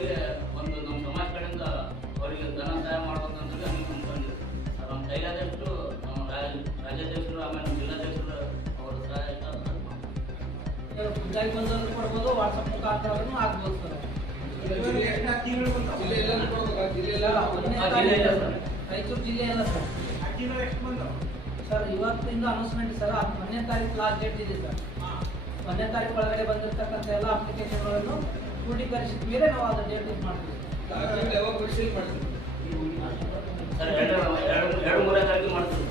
ಅವರಿಗೆ ಒಂದು ನಮ್ಮ ಸಮಾಜ ಕಡೆಯಿಂದ ಅವರಿಗೆ ಧನ ಸಹಾಯ ಮಾಡ್ಬೇಕಂತಂದ್ರೆ ನಮಗೆ ಅನ್ಕೊಂಡಿದ್ದೆ ಸರ್. ನಮ್ಮ ಕೈಲಾದಷ್ಟು ನಮ್ಮ ರಾಜ್ಯಾಧ್ಯಕ್ಷರು ಆಮೇಲೆ ನಮ್ಮ ಜಿಲ್ಲಾಧ್ಯಕ್ಷರು ಅವರ ಸಹಾಯ ಪಂಚಾಯತ್ ಬಂದವರು ಕೊಡ್ಬೋದು, ವಾಟ್ಸಪ್ ಮುಖಾಂತರ ಆಗ್ಬೋದು ಸರ್. ರಾಯಚೂರು ಜಿಲ್ಲೆ ಅಲ್ಲ ಸರ್. ಸರ್ ಇವತ್ತಿಂದ ಅನೌನ್ಸ್ಮೆಂಟ್ ಸರ್. 1ನೇ ತಾರೀಕು ಲಾಸ್ಟ್ ಡೇಟ್ ಇದೆ ಸರ್. 1ನೇ ತಾರೀಕು ಒಳಗಡೆ ಬಂದಿರತಕ್ಕಂಥ ಎಲ್ಲ ಅಪ್ಲಿಕೇಶನ್ಗಳನ್ನು ಕ್ರೋಢೀಕರಿಸಿದ ಮೇಲೆ ನಾವು ಅದರ ಡೇಟ್ ಇದು ಮಾಡ್ತೀವಿ ಸರ್. 2-3 ತಾರೀಕು ಮಾಡ್ತೀವಿ.